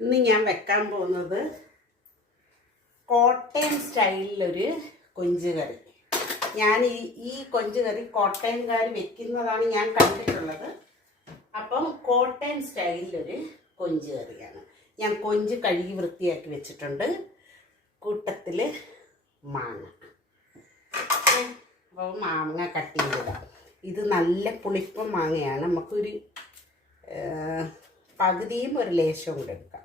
ഇന്ന് ഞാൻ വെക്കാൻ പോകുന്നത് കോട്ടയം സ്റ്റൈലിലൊരു കൊഞ്ച് കറി. ഞാൻ ഈ കൊഞ്ച് കറി കോട്ടയംകാർ വെക്കുന്നതാണ് ഞാൻ കണ്ടിട്ടുള്ളത്. അപ്പം കോട്ടയം സ്റ്റൈലിലൊരു കൊഞ്ച് കറിയാണ്. ഞാൻ കൊഞ്ച് കഴുകി വൃത്തിയാക്കി വെച്ചിട്ടുണ്ട്. കൂട്ടത്തിൽ മാങ്ങ. അപ്പോൾ മാങ്ങ കട്ട് ചെയ്തിടാം. ഇത് നല്ല പുളിപ്പം മാങ്ങയാണ്. നമുക്കൊരു പകുതിയും ഒരു ലേശവും കൂടെ എടുക്കാം.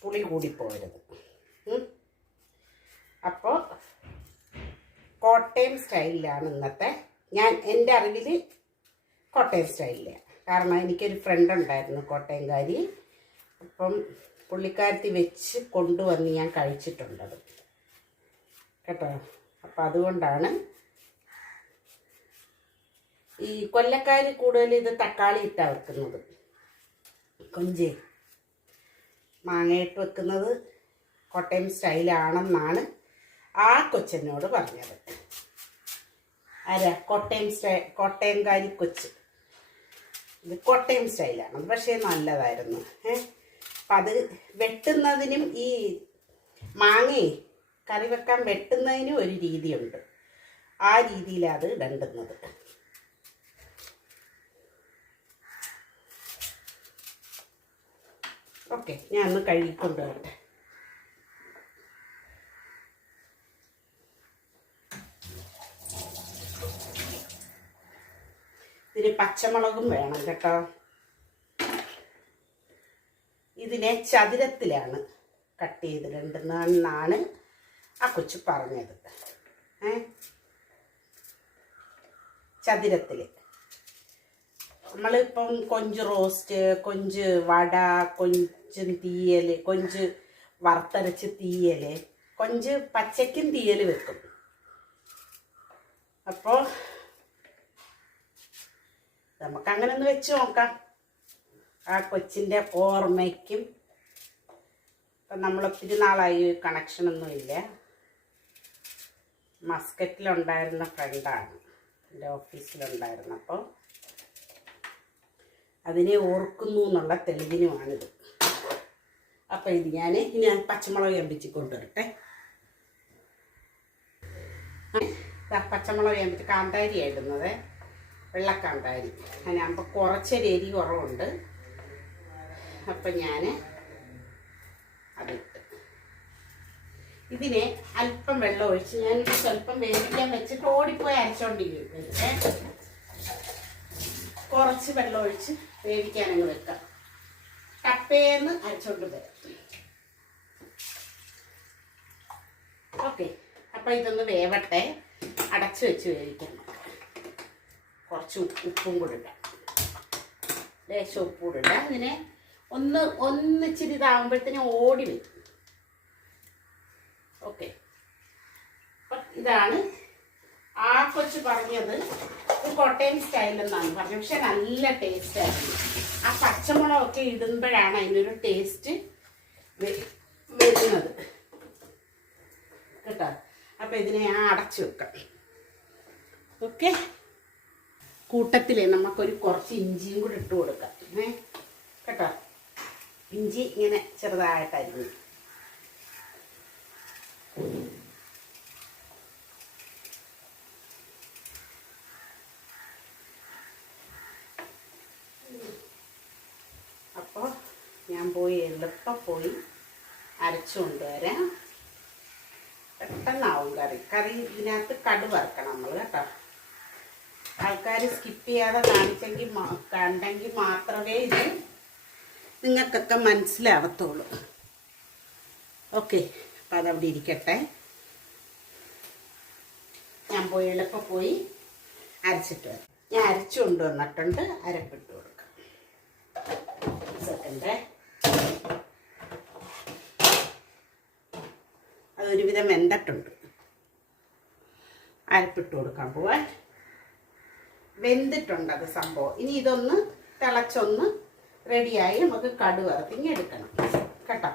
പുളി കൂടിപ്പോരുത്. അപ്പോൾ കോട്ടയം സ്റ്റൈലിലാണ് ഇന്നത്തെ. എൻ്റെ അറിവിൽ കോട്ടയം സ്റ്റൈലിലാണ്. കാരണം എനിക്കൊരു ഫ്രണ്ട് ഉണ്ടായിരുന്നു കോട്ടയംകാരി. അപ്പം പുള്ളിക്കാരത്തി വെച്ച് കൊണ്ടുവന്ന് ഞാൻ കഴിച്ചിട്ടുണ്ടത് കേട്ടോ. അപ്പം അതുകൊണ്ടാണ്. ഈ കൊല്ലക്കാർ കൂടുതൽ ഇത് തക്കാളി ഇട്ടാണ് വെക്കുന്നത്. കൊഞ്ച് മാങ്ങയിട്ട് വെക്കുന്നത് കോട്ടയം സ്റ്റൈലാണെന്നാണ് ആ കൊച്ചനോട് പറഞ്ഞത്. ആരാ? കോട്ടയംകാരി കൊച്ച്. ഇത് കോട്ടയം സ്റ്റൈലാണ്. പക്ഷേ നല്ലതായിരുന്നു. അപ്പം അത് വെട്ടുന്നതിനും ഈ മാങ്ങയെ കറി വെക്കാൻ വെട്ടുന്നതിനും ഒരു രീതിയുണ്ട്. ആ രീതിയിലാണ് അത് ഇടേണ്ടുന്നത്. ഓക്കെ, ഞാൻ ഒന്ന് കഴുകിക്കൊണ്ട് വരട്ടെ. ഇതിന് പച്ചമുളകും വേണം കേട്ടോ. ഇതിനെ ചതുരത്തിലാണ് കട്ട് ചെയ്തിട്ടുണ്ടെന്നാണ് ആ കൊച്ചു പറഞ്ഞത്. ചതുരത്തിൽ. നമ്മളിപ്പം കൊഞ്ച് റോസ്റ്റ്, കൊഞ്ച് വട, കൊഞ്ച് തീയൽ, കൊഞ്ച് വറുത്തരച്ച് തീയൽ, കൊഞ്ച് പച്ചയ്ക്കും തീയൽ വെക്കും. അപ്പോൾ നമുക്കങ്ങനെ ഒന്ന് വെച്ച് നോക്കാം. ആ കൊച്ചിൻ്റെ ഓർമ്മയ്ക്കും. ഇപ്പം നമ്മളൊത്തിരി നാളായി കണക്ഷനൊന്നുമില്ല. മസ്കറ്റിലുണ്ടായിരുന്ന ഫ്രണ്ടാണ്, എൻ്റെ ഓഫീസിലുണ്ടായിരുന്നപ്പോൾ അതിനെ ഓർക്കുന്നു എന്നുള്ള തെളിവിനുമാണിത്. അപ്പം ഇത് ഞാൻ പച്ചമുളക് എമ്പിച്ച് കൊണ്ടുവരട്ടെ. പച്ചമുളക് എമ്പിച്ച് കാന്താരി ഇടുന്നത്, വെള്ളക്കാന്താരി. അതിനാകുമ്പോൾ കുറച്ചൊരു എരി കുറവുണ്ട്. അപ്പം ഞാൻ അതിട്ട് ഇതിനെ അല്പം വെള്ളം ഒഴിച്ച് ഞാനിത് സ്വല്പം വേവിക്കാൻ വെച്ചിട്ട് ഓടിപ്പോയി അരച്ചോണ്ടിരിക്കും. കുറച്ച് വെള്ളം ഒഴിച്ച് വേവിക്കാനങ്ങ് വെക്കാം. കപ്പേന്ന് അരച്ചോണ്ട് വരാം. ഓക്കെ, അപ്പം ഇതൊന്ന് വേവട്ടെ. അടച്ചു വെച്ച് വേവിക്കണം. കുറച്ച് ഉപ്പും കൂടെ ഇടാം. ലേശം ഉപ്പ് കൂടെ ഇടാം. ഇതിനെ ഒന്നിച്ചിരി ഇതാകുമ്പോഴത്തേനും ഓടി വരും. ഓക്കെ, അപ്പം ഇതാണ് ആ കൊച്ച് പറഞ്ഞത്. കോട്ടയം സ്റ്റൈലെന്നാണ് പറഞ്ഞത്. പക്ഷെ നല്ല ടേസ്റ്റ് ആയിരുന്നു. ആ പച്ചമുളകൊക്കെ ഇടുമ്പോഴാണ് അതിനൊരു ടേസ്റ്റ് വരുന്നത് കേട്ടോ. അപ്പം ഇതിനെ അടച്ചു വെക്കാം. ഓക്കെ, കൂട്ടത്തിൽ നമുക്കൊരു കുറച്ച് ഇഞ്ചിയും കൂടി ഇട്ട് കൊടുക്കാം കേട്ടോ. ഇഞ്ചി ഇങ്ങനെ ചെറുതായിട്ടായിരുന്നു. അപ്പോൾ ഞാൻ എളുപ്പം പോയി അരച്ചു കൊണ്ടുവരാം. പെട്ടെന്നാവും കറി. ഇതിനകത്ത് കടു വറക്കണം നമ്മൾ കേട്ടോ. ആൾക്കാർ സ്കിപ്പ് ചെയ്യാതെ കണ്ടെങ്കിൽ മാത്രമേ ഇത് നിങ്ങൾക്കൊക്കെ മനസ്സിലാവത്തുള്ളൂ. ഓക്കെ, അപ്പം അതവിടെ ഇരിക്കട്ടെ. ഞാൻ എളുപ്പം പോയി അരച്ചിട്ട് വരാം. ഞാൻ അരച്ചു കൊണ്ടുവന്നിട്ടുണ്ട്. അരപ്പിട്ട് കൊടുക്കാം. സെക്കൻഡ്, അതൊരുവിധം വെന്തിട്ടുണ്ട്. അരപ്പിട്ട് കൊടുക്കാൻ പോവാൻ. വെന്തിട്ടുണ്ട് അത് സംഭവം. ഇനി ഇതൊന്ന് തിളച്ചൊന്ന് റെഡിയായി നമുക്ക് കടു വറുത്തിങ്ങി എടുക്കണം കേട്ടോ.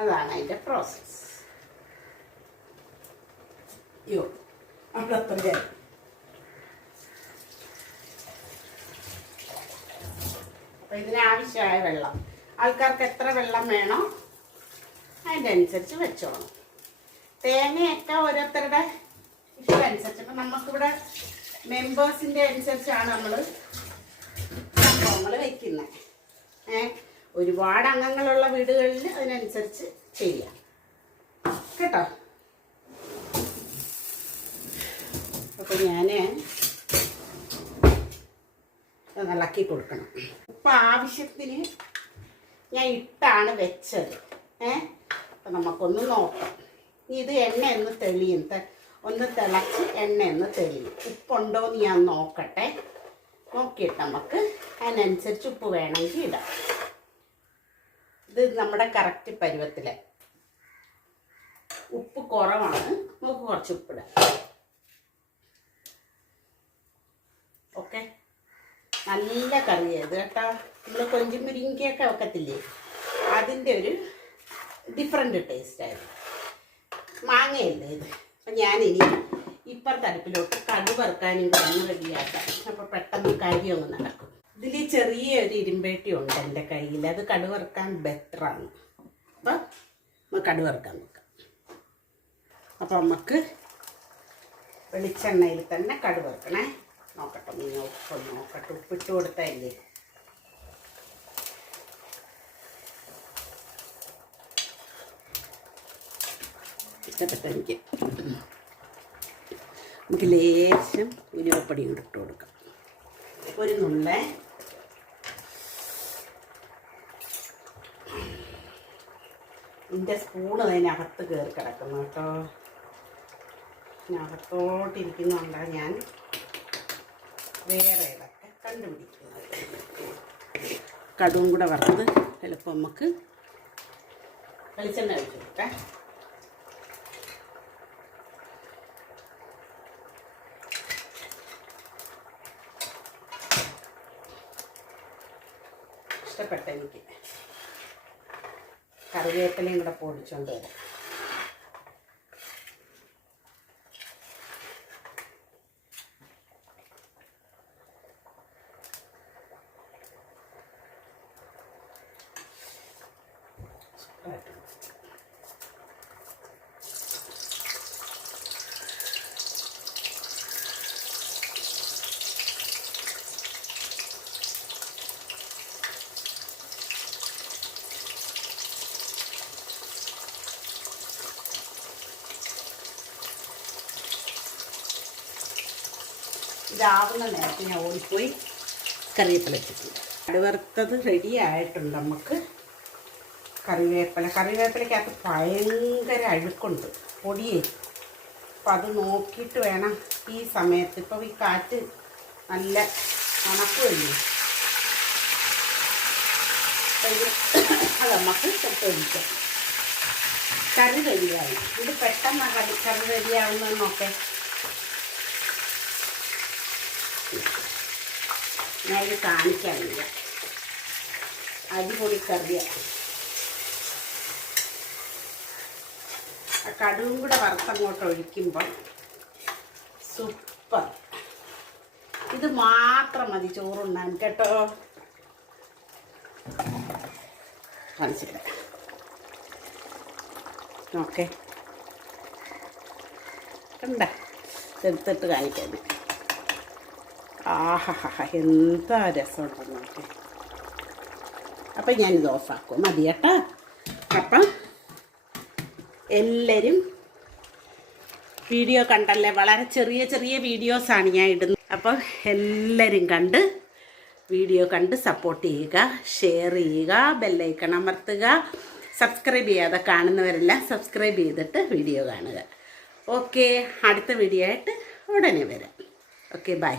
അതാണ് അതിൻ്റെ പ്രോസസ്സ്. അപ്പം ഇതിനാവശ്യമായ വെള്ളം ആൾക്കാർക്ക് എത്ര വെള്ളം വേണോ അതിൻ്റെ അനുസരിച്ച് വെച്ചോണം. തേങ്ങയൊക്കെ ഓരോരുത്തരുടെ ഇഷ്ടമനുസരിച്ച്. അപ്പം നമുക്കിവിടെ മെമ്പേഴ്സിൻ്റെ അനുസരിച്ചാണ് നമ്മൾ സംഭവങ്ങൾ വയ്ക്കുന്നത്. ഒരുപാട് അംഗങ്ങളുള്ള വീടുകളിൽ അതിനനുസരിച്ച് ചെയ്യാം കേട്ടോ. അപ്പോൾ ഞാൻ ഇളക്കി കൊടുക്കണം. ഉപ്പ് ആവശ്യത്തിന് ഞാൻ ഇട്ടാണ് വെച്ചത്. അപ്പം നമുക്കൊന്ന് നോക്കാം. ഇത് എണ്ണ ഒന്ന് തെളിയും, ഒന്ന് തിളച്ച് എണ്ണ ഒന്ന് തെളിയും. ഉപ്പുണ്ടോ എന്ന് ഞാൻ നോക്കട്ടെ. നോക്കിയിട്ട് നമുക്ക് അതിനനുസരിച്ച് ഉപ്പ് വേണമെങ്കിൽ ഇടാം. ഇത് നമ്മുടെ കറക്റ്റ് പരുവത്തിൽ. ഉപ്പ് കുറവാണ്, നമുക്ക് കുറച്ച് ഉപ്പിടാം. ഓക്കെ, നല്ല കറിയായത് കേട്ടോ. നമ്മൾ കൊഞ്ചും മുരിങ്ങയൊക്കെ വെക്കത്തില്ലേ, അതിൻ്റെ ഒരു ഡിഫറെൻറ്റ് ടേസ്റ്റായിരുന്നു. മാങ്ങയല്ലേ ഇത്. അപ്പം ഞാനിനി ഇപ്പുറത്തെ അടുപ്പിലോട്ട് കടുക് വറുക്കാനും കൂടെ റെഡിയാക്കാം. അപ്പോൾ പെട്ടെന്ന് കാര്യമൊന്നും നടക്കും. ഇതിൽ ചെറിയൊരു ഇരുമ്പേട്ടി ഉണ്ട് എൻ്റെ കയ്യിൽ, അത് കടുക് വറുക്കാൻ ബെറ്ററാണ്. അപ്പം നമുക്ക് കടുക് വറുക്കാൻ നോക്കാം. അപ്പം നമുക്ക് വെളിച്ചെണ്ണയിൽ തന്നെ കടുക് വറുക്കണേ. നോക്കട്ടെ, ഉപ്പ് നോക്കട്ടെ. ഉപ്പിട്ട് കൊടുത്തല്ലേ. ഇഷ്ടപ്പെട്ട എനിക്ക്. നമുക്ക് ലേശം ഉലുവപ്പൊടി കൂടെ ഇട്ട് കൊടുക്കാം. ഒരു നുള്ളേ. എൻ്റെ സ്പൂണ് അതിനകത്ത് കയറി കിടക്കുന്നു കേട്ടോ. അതിനകത്തോട്ടിരിക്കുന്നുണ്ടാണ് ഞാൻ വേറെ ഇതൊക്കെ കണ്ടുപിടിക്കുന്നത്. കടുവും കൂടെ വറുത്ത് ചിലപ്പോൾ നമുക്ക് വെളിച്ചെണ്ണ ഒഴിച്ച് കൊടുക്കാം. ഇഷ്ടപ്പെട്ട എനിക്ക്. കറിവേപ്പിലയും കൂടെ പൊടിച്ചുകൊണ്ട് വരാം. ഇതാവുന്ന നേരത്തെ ഞാൻ ഓടിപ്പോയി കറിവേപ്പില വെച്ചിട്ടുണ്ട്. കടുവറുത്തത് റെഡി ആയിട്ടുണ്ട്. നമുക്ക് കറിവേപ്പിലക്കകത്ത് ഭയങ്കര അഴുക്കുണ്ട്, പൊടിയേ. അപ്പം അത് നോക്കിയിട്ട് വേണം ഈ സമയത്ത്. ഇപ്പം ഈ കാറ്റ് നല്ല ഉണക്കുമല്ലേ, അത് നമുക്ക് ഒഴിക്കാം. കറി റെഡിയായി. ഇത് പെട്ടെന്ന് കറി റെഡിയാവുന്നത് നോക്കേ. ഞാനിത് കാണിക്കാനില്ല. അടിപൊളി കറിയാണ്. ആ കടുവും കൂടെ വറുത്തങ്ങോട്ട് ഒഴിക്കുമ്പോൾ സൂപ്പർ. ഇത് മാത്രം മതി ചോറുണ്ണാൻ കേട്ടോ. കാണിച്ചില്ല. ഓക്കെ, കണ്ട എടുത്തിട്ട് കാണിക്കാൻ. ആഹാ, എന്താ രസമുണ്ടെന്ന് നോക്കി. അപ്പം ഞാനിത് ഓഫാക്കും. മതി കേട്ടോ. അപ്പം എല്ലാവരും വീഡിയോ കണ്ടല്ലേ. വളരെ ചെറിയ ചെറിയ വീഡിയോസാണ് ഞാൻ ഇടുന്നത്. അപ്പോൾ എല്ലാവരും വീഡിയോ കണ്ട് സപ്പോർട്ട് ചെയ്യുക, ഷെയർ ചെയ്യുക, ബെല്ലൈക്കൺ അമർത്തുക. സബ്സ്ക്രൈബ് ചെയ്യാതെ കാണുന്നവരെല്ലാം സബ്സ്ക്രൈബ് ചെയ്തിട്ട് വീഡിയോ കാണുക. ഓക്കെ, അടുത്ത വീഡിയോ ആയിട്ട് ഉടനെ വരാം. Okay, by.